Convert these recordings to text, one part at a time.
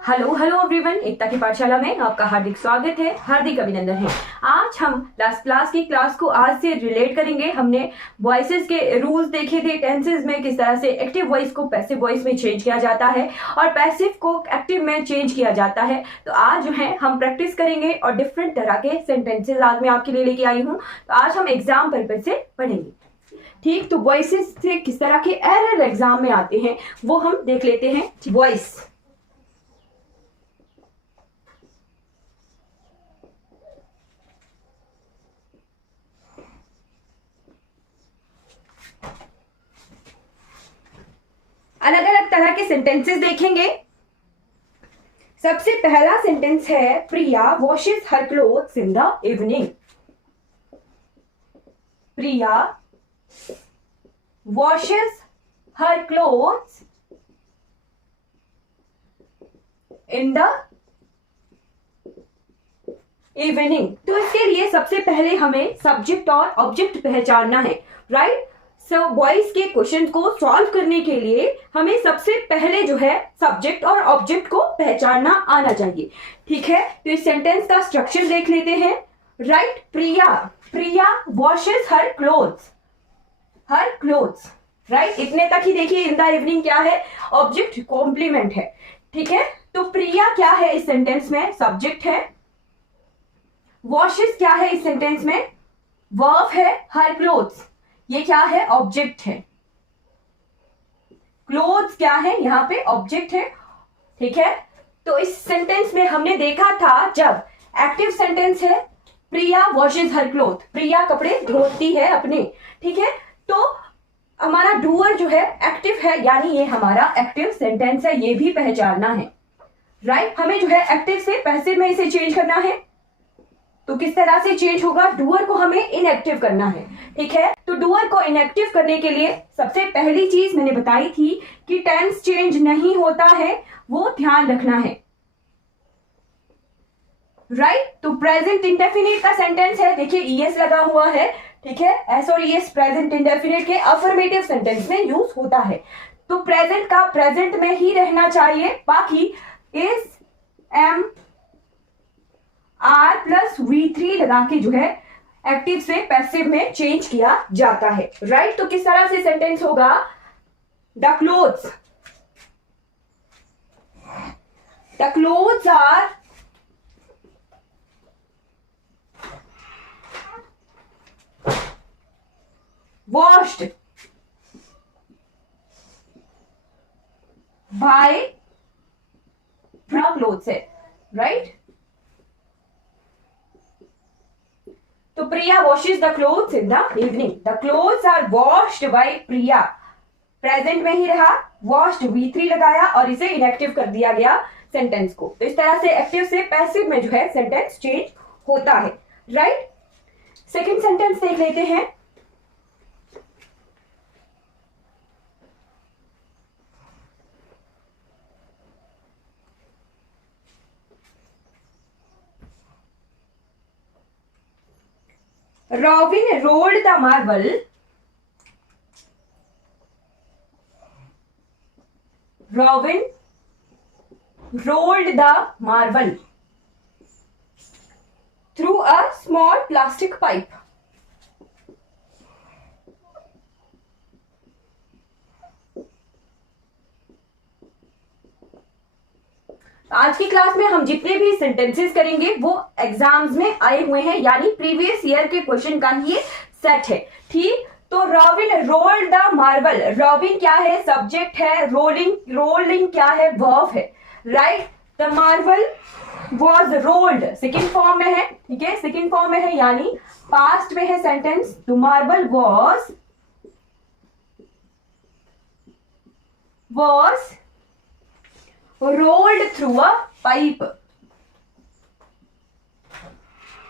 Hello hello everyone, एकता की पाठशाला में आपका हार्दिक स्वागत है, हार्दिक अभिनंदन है। आज हम लास्ट क्लास की क्लास को आज से रिलेट करेंगे। हमने वॉइसेस के रूल्स देखे थे, टेंसेस में किस तरह से एक्टिव वॉइस को पैसिव वॉइस में चेंज किया जाता है और पैसिव को एक्टिव में चेंज किया जाता है। तो आज जो है हम प्रैक्टिस करेंगे और डिफरेंट तरह के सेंटेंसेस आज मैं आपके लिए लेके आई हूँ। तो आज हम एग्जाम पर्पज से पढ़ेंगे, ठीक। तो वॉइसेस से किस तरह के एरर एग्जाम में आते हैं वो हम देख लेते हैं। वॉइस, अलग अलग तरह के सेंटेंसेस देखेंगे। सबसे पहला सेंटेंस है, Priya washes her clothes in the evening. Priya washes her clothes in the evening. तो इसके लिए सबसे पहले हमें सब्जेक्ट और ऑब्जेक्ट पहचानना है, राइट। सो वॉइस के क्वेश्चन को सॉल्व करने के लिए हमें सबसे पहले जो है सब्जेक्ट और ऑब्जेक्ट को पहचानना आना चाहिए, ठीक है। तो इस सेंटेंस का स्ट्रक्चर देख लेते हैं, राइट। प्रिया वॉशेस हर क्लोथ्स, राइट। इतने तक ही देखिए। इन द इवनिंग क्या है? ऑब्जेक्ट कॉम्प्लीमेंट है, ठीक है। तो प्रिया क्या है इस सेंटेंस में? सब्जेक्ट है। वॉशेस क्या है इस सेंटेंस में? वर्ब है। हर क्लोथ्स ये क्या है? ऑब्जेक्ट है। क्लोथ्स क्या है? यहाँ पे ऑब्जेक्ट है, ठीक है। तो इस सेंटेंस में हमने देखा था जब एक्टिव सेंटेंस है, प्रिया वॉशेस हर क्लोथ, प्रिया कपड़े धोती है अपने, ठीक है। तो हमारा डूअर जो है एक्टिव है, यानी ये हमारा एक्टिव सेंटेंस है, ये भी पहचानना है, राइट। हमें जो है एक्टिव से पैसिव में इसे चेंज करना है। तो किस तरह से चेंज होगा? डूअर को हमें इनएक्टिव करना है, ठीक है। तो डूअर को इनएक्टिव करने के लिए सबसे पहली चीज मैंने बताई थी कि टेंस चेंज नहीं होता है, वो ध्यान रखना है, राइट। तो प्रेजेंट इंडेफिनिट का सेंटेंस है, देखिए ईएस लगा हुआ है, ठीक है। एस और ईएस प्रेजेंट इंडेफिनिट के अफर्मेटिव सेंटेंस में यूज होता है। तो प्रेजेंट का प्रेजेंट में ही रहना चाहिए, बाकी is, M, are plus V3 लगा के जो है एक्टिव से पैसिव में चेंज किया जाता है, राइट। तो किस तरह से सेंटेंस होगा? The clothes are washed by clothes है, राइट। तो Priya washes the clothes in the evening. The clothes are washed by Priya, present में ही रहा, वॉश्ड V3 लगाया और इसे इनएक्टिव कर दिया गया सेंटेंस को। तो इस तरह से एक्टिव से पैसिव में जो है सेंटेंस चेंज होता है, राइट। सेकंड सेंटेंस देख लेते हैं। Robin rolled the marble. Robin rolled the marble through a small plastic pipe. आज की क्लास में हम जितने भी सेंटेंसेस करेंगे वो एग्जाम्स में आए हुए हैं, यानी प्रीवियस ईयर के क्वेश्चन का ही ये सेट है, ठीक। तो robin rolled the marble, robin क्या है? सब्जेक्ट है। रोलिंग क्या है? वर्ब है, right. The marble was rolled second form में है, ठीक है, सेकेंड फॉर्म में है, यानी पास्ट में है sentence. The marble was rolled through a pipe.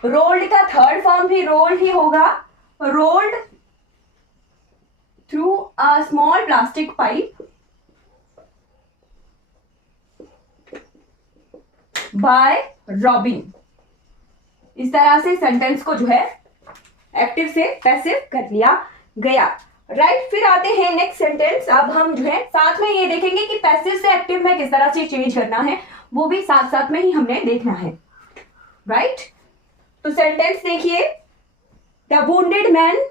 rolled का थर्ड फॉर्म भी rolled ही होगा, rolled through a small plastic pipe by Robin। इस तरह से सेंटेंस को जो है एक्टिव से पैसिव कर लिया गया, राइट फिर आते हैं नेक्स्ट सेंटेंस। अब हम जो है साथ में ये देखेंगे कि पैसिव से एक्टिव में किस तरह से चेंज करना है, वो भी साथ साथ में ही हमने देखना है। राइट तो सेंटेंस देखिए, the wounded man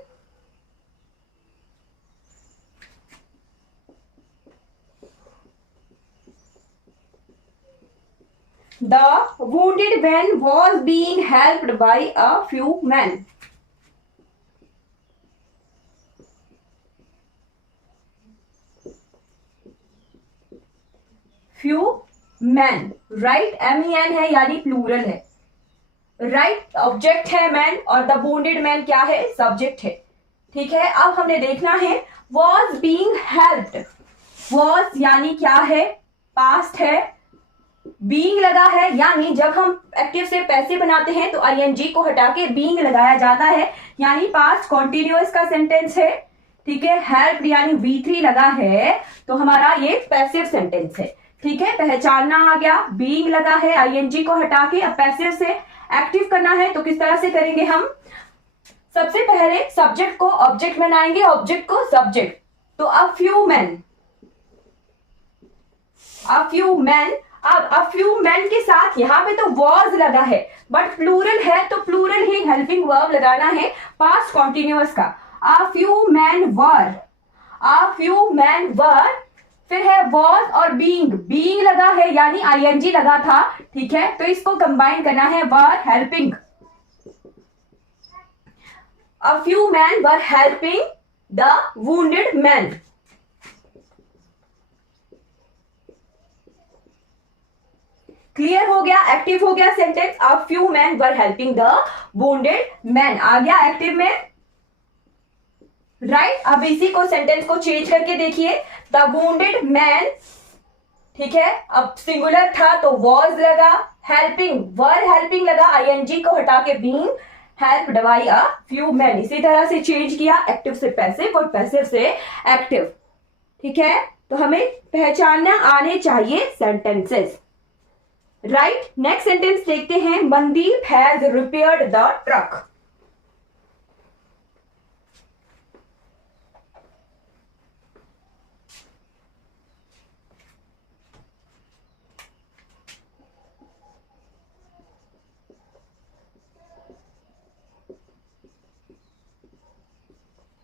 was being helped by a few men. few men, right? MEN है यानी प्लूरल है। राइट ऑब्जेक्ट है मैन और द wounded मैन क्या है, सब्जेक्ट है। ठीक है, अब हमने देखना है was being helped। was यानी क्या है, पास्ट है। being लगा है यानी जब हम एक्टिव से पैसिव बनाते हैं तो ING को हटा के being लगाया जाता है, यानी पास्ट कॉन्टिन्यूअस का सेंटेंस है। ठीक है, हेल्प यानी V3 लगा है तो हमारा ये पैसिव सेंटेंस है। ठीक है, पहचानना आ गया, बीइंग लगा है ING को हटा के, अब पैसिव से एक्टिव करना है तो किस तरह से करेंगे हम, सबसे पहले सब्जेक्ट को ऑब्जेक्ट बनाएंगे, ऑब्जेक्ट को सब्जेक्ट। तो अ फ्यू मैन, अ फ्यू मैन। अब अ फ्यू मैन के साथ यहाँ पे तो वॉज लगा है बट प्लूरल है तो प्लूरल ही हेल्पिंग वर्ब लगाना है पास्ट कॉन्टिन्यूअस का। A few man were, a few man were, फिर है वॉज और बीइंग, बीइंग लगा है यानी ING लगा था। ठीक है, तो इसको कंबाइन करना है, were helping. A few man were helping the wounded man. Clear हो गया, एक्टिव हो गया sentence, a few man were helping the wounded man आ गया एक्टिव में। राइट अब इसी को सेंटेंस को चेंज करके देखिए, द वुंडेड मैन। ठीक है, अब सिंगुलर था तो वॉज लगा, हेल्पिंग वर हेल्पिंग लगा, ING को हटा के बीइंग हेल्प्ड बाय अ फ्यू मैन। इसी तरह से चेंज किया, एक्टिव से पैसिव और पैसिव से एक्टिव। ठीक है, तो हमें पहचानना आने चाहिए सेंटेंसेस। राइट नेक्स्ट सेंटेंस देखते हैं, Mandeep has repaired the truck.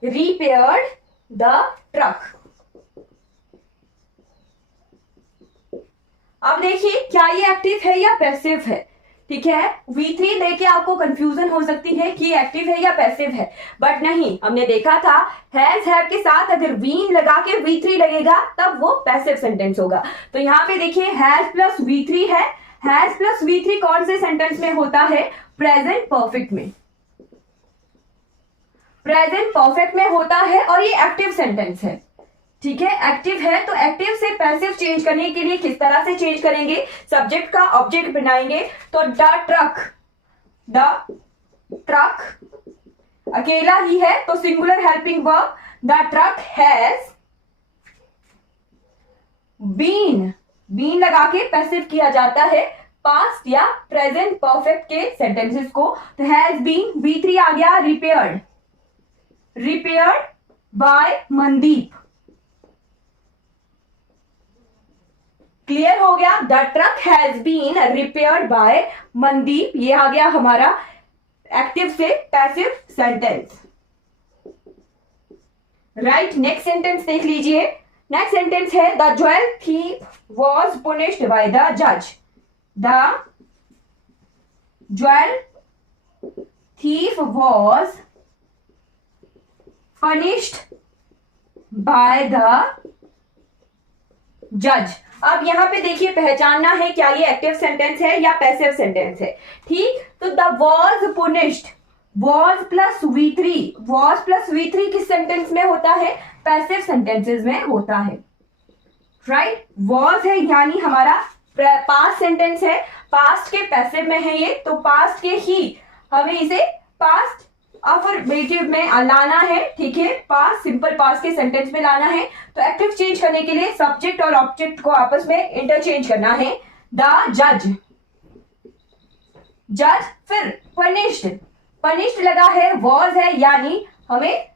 repaired the truck। अब देखिए क्या ये एक्टिव है या पैसिव है। ठीक है, V3 देके आपको कंफ्यूजन हो सकती है कि एक्टिव है या पैसिव है, बट नहीं, हमने देखा था हैज हैव के साथ अगर बीन लगा के V3 लगेगा तब वो पैसिव सेंटेंस होगा। तो यहाँ पे देखिए हैज प्लस V3 है, हैज प्लस V3 कौन से सेंटेंस में होता है, प्रेजेंट परफेक्ट में, प्रेजेंट परफेक्ट में होता है और ये एक्टिव सेंटेंस है। ठीक है, एक्टिव है तो एक्टिव से पैसिव चेंज करने के लिए किस तरह से चेंज करेंगे, सब्जेक्ट का ऑब्जेक्ट बनाएंगे। तो द ट्रक, द ट्रक अकेला ही है तो singular helping verb, the truck has been, been लगा के पैसिव किया जाता है पास्ट या प्रेजेंट परफेक्ट के सेंटेंसेस को। तो हैज बीन, V3 आ गया, repaired, repaired by Mandeep. Clear हो गया, the truck has been repaired by Mandeep, ये आ गया हमारा एक्टिव से passive sentence. Right next sentence देख लीजिए, नेक्स्ट सेंटेंस है the jewel thief was punished by the जज। The jewel thief was punished by the judge। अब यहां पे देखिए पहचानना है क्या ये एक्टिव सेंटेंस है या पैसिव सेंटेंस है। ठीक, तो the was punished, was plus V3, was plus V3 किस सेंटेंस में होता है, पैसिव सेंटेंसेस में होता है। राइट वॉज है यानी हमारा पास्ट सेंटेंस है, पास्ट के पैसिव में है ये, तो पास्ट के ही हमें इसे पास्ट अफर्मेटिव में लाना है। ठीक है, पास्ट सिंपल पास्ट के सेंटेंस में लाना है। तो एक्टिव चेंज करने के लिए सब्जेक्ट और ऑब्जेक्ट को आपस में इंटरचेंज करना है। द जज, जज, फिर पनिश्ड, पनिश्ड लगा है, वॉज है यानी हमें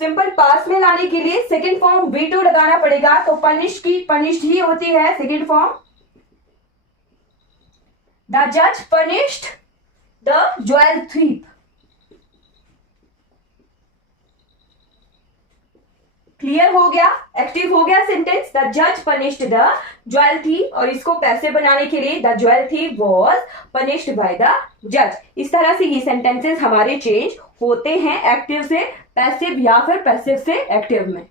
सिंपल पास में लाने के लिए सेकेंड फॉर्म V2 लगाना पड़ेगा, तो पनिश की पनिश्ड ही होती है सेकेंड फॉर्म। द जज punished the jewel thief. Clear हो गया, एक्टिव हो गया सेंटेंस। द जज पनिश्ड द ज्वेल थीफ, और इसको पैसे बनाने के लिए the jewel thief was punished bye the जज। इस तरह से ये सेंटेंसेस हमारे चेंज होते हैं एक्टिव से पैसिव या फिर पैसिव से एक्टिव में।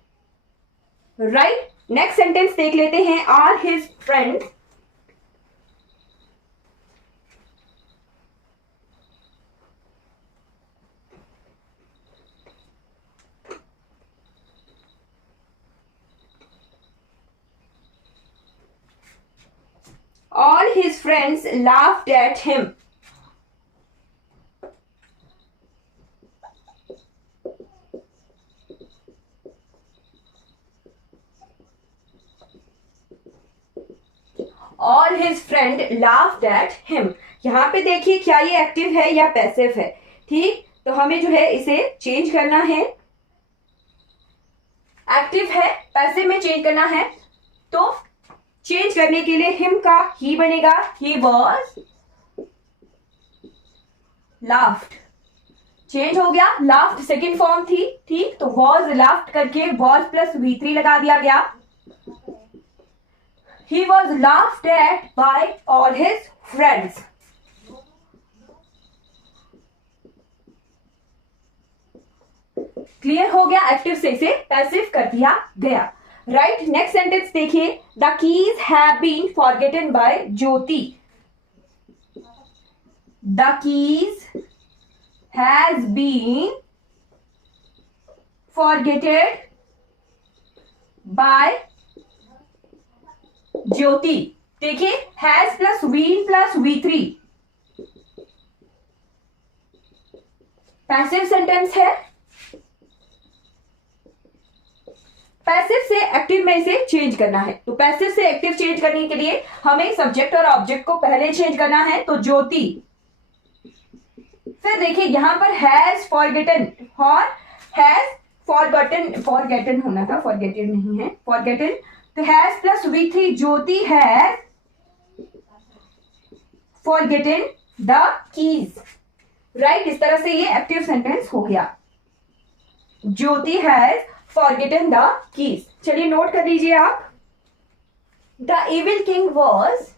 राइट, नेक्स्ट सेंटेंस देख लेते हैं। Are his friend all his friends laughed at him. All his friend laughed at him. यहाँ पे देखिए क्या ये एक्टिव है या पैसिव है। ठीक, तो हमें जो है इसे चेंज करना है। एक्टिव है, पैसिव में चेंज करना है, तो चेंज करने के लिए हिम का ही बनेगा। ही वॉज लाफ्ड, चेंज हो गया। लाफ्ड सेकेंड फॉर्म थी, ठीक, तो वॉज लाफ्ड करके वॉज प्लस V3 लगा दिया गया। He was laughed at by all his friends. Clear हो गया, एक्टिव से इसे पैसिव कर दिया गया। राइट, नेक्स्ट सेंटेंस देखिए। The keys have been forgotten by Jyoti. The keys has been forgetted by Jyoti. देखिए, has plus been plus V3 passive sentence है। पैसिव से एक्टिव में इसे चेंज करना है, तो पैसिव से एक्टिव चेंज करने के लिए हमें सब्जेक्ट और ऑब्जेक्ट को पहले चेंज करना है, तो ज्योति। फिर देखिए यहां पर हैज फॉरगेटन और हैज फॉरगेटन होना था, फॉरगेटेड नहीं है, फॉरगेटन। तो has plus V3, Jyoti has forgotten the keys. Right, इस तरह से ये एक्टिव सेंटेंस हो गया। ज्योति हैज फॉरगेटन द कीज। चलिए नोट कर लीजिए आप। The evil king was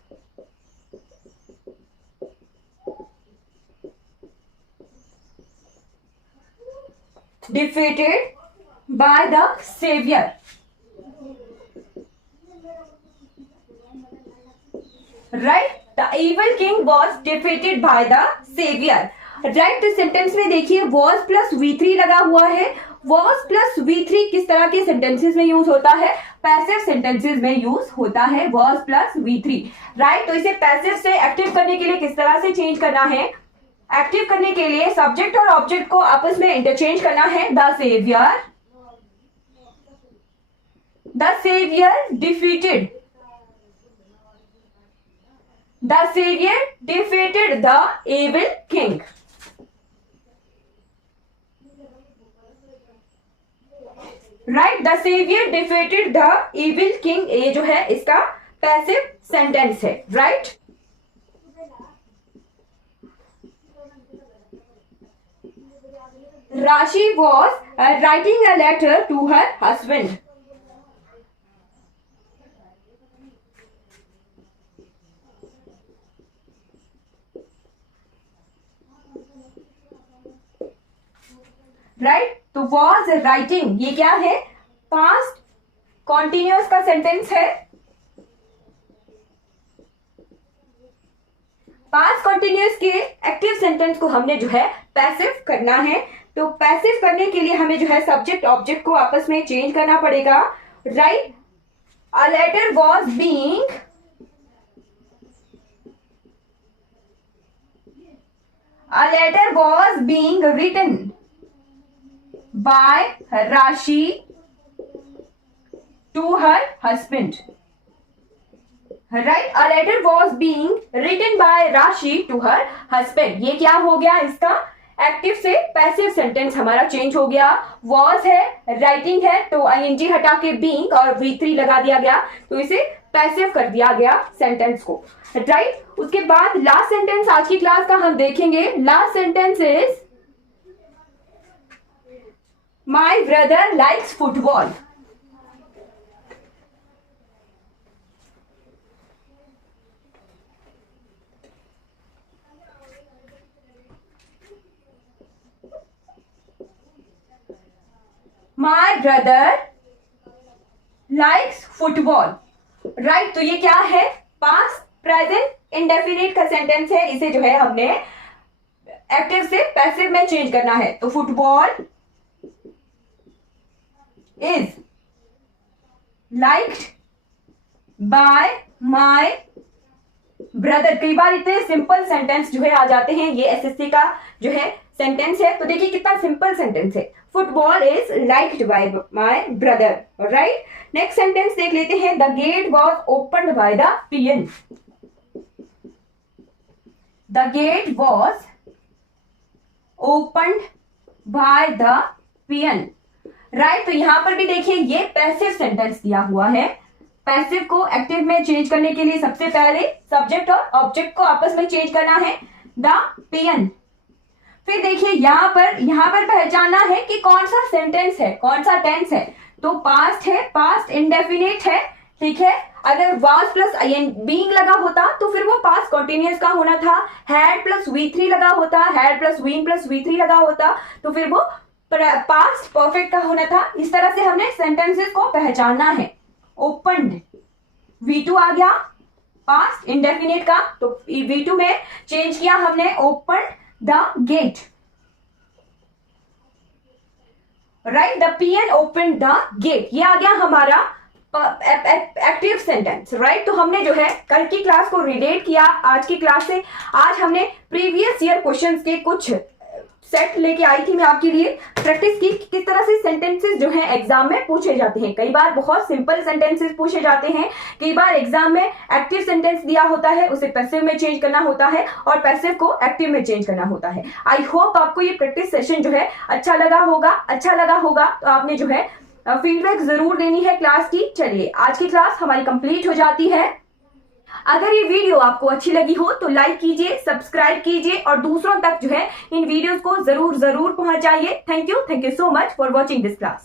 defeated by the savior. Right, the evil king was defeated by the savior. Right, तो सेंटेंस में देखिए was प्लस V3 लगा हुआ है। was प्लस V3 किस तरह के सेंटेंसेस में यूज होता है? पैसिव सेंटेंसेस में यूज होता है was प्लस V3। राइट, तो इसे पैसिव से एक्टिव करने के लिए किस तरह से चेंज करना है? एक्टिव करने के लिए सब्जेक्ट और ऑब्जेक्ट को आपस में इंटरचेंज करना है। The saviour defeated, the saviour defeated the evil king. Right, the saviour defeated the evil king, ये जो है इसका पैसिव सेंटेंस है। Right, Rashi was writing a letter to her husband. Right? तो was writing ये क्या है? Past continuous का सेंटेंस है। पास्ट कॉन्टिन्यूअस के एक्टिव सेंटेंस को हमने जो है पैसिव करना है, तो पैसिव करने के लिए हमें जो है सब्जेक्ट ऑब्जेक्ट को आपस में चेंज करना पड़ेगा। Right, a letter was being, a letter was being written by Rashi to her husband. Right, a letter was being written by Rashi to her husband. ये क्या हो गया? इसका एक्टिव से पैसिव सेंटेंस हमारा चेंज हो गया। वॉज है, राइटिंग है, तो आईएनजी हटा के बीइंग और V3 लगा दिया गया, तो इसे पैसिव कर दिया गया सेंटेंस को, राइट। उसके बाद लास्ट सेंटेंस आज की क्लास का हम देखेंगे। Last sentence is my brother likes football. My brother likes football, right. तो ये क्या है, पास्ट प्रेजेंट इंडेफिनिट का सेंटेंस है। इसे जो है हमने एक्टिव से पैसिव में चेंज करना है। तो football is liked by my brother. कई बार इतने सिंपल सेंटेंस जो है आ जाते हैं, ये एसएससी का जो है सेंटेंस है। तो देखिए कितना सिंपल सेंटेंस है, football is liked by my brother, right. Next sentence देख लेते हैं, the gate was opened by the peon. The gate was opened by the peon, right. तो यहां पर भी देखिए ये पैसिव सेंटेंस दिया हुआ है। पैसिव को एक्टिव में चेंज करने के लिए सबसे पहले सब्जेक्ट और ऑब्जेक्ट को आपस में चेंज करना है, द पियन। फिर देखिए यहां पर पहचानना है कि कौन सा सेंटेंस है, कौन सा टेंस है। तो पास्ट है, पास्ट इंडेफिनिट है, ठीक है। अगर वाज प्लस बीइंग लगा होता तो फिर वो पास्ट कंटिन्यूअस का होना था। हैड प्लस V3 लगा होता, had plus been plus V3 लगा होता तो फिर वो पास्ट परफेक्ट का होना था। इस तरह से हमने सेंटेंसेस को पहचानना है। ओपन्ड, V2 आ गया पास्ट इंडेफिनिट का, तो V2 में चेंज किया हमने, opened the gate, right. The peon opened the gate, ये आ गया हमारा एक्टिव सेंटेंस, राइट। तो हमने जो है कल की क्लास को रिलेट किया आज की क्लास से। आज हमने प्रीवियस ईयर क्वेश्चंस के कुछ सेट लेके आई थी मैं आपके लिए, प्रैक्टिस की किस तरह से सेंटेंसेस जो है एग्जाम में पूछे जाते हैं। कई बार बहुत सिंपल सेंटेंसेस पूछे जाते हैं, कई बार एग्जाम में एक्टिव सेंटेंस दिया होता है, उसे पैसिव में चेंज करना होता है और पैसिव को एक्टिव में चेंज करना होता है। आई होप आपको ये प्रैक्टिस सेशन जो है अच्छा लगा होगा। तो आपने जो है फीडबैक जरूर देनी है क्लास की। चलिए आज की क्लास हमारी कंप्लीट हो जाती है। अगर ये वीडियो आपको अच्छी लगी हो तो लाइक कीजिए, सब्सक्राइब कीजिए और दूसरों तक जो है इन वीडियोस को जरूर पहुंचाइए। Thank you so much for watching this class.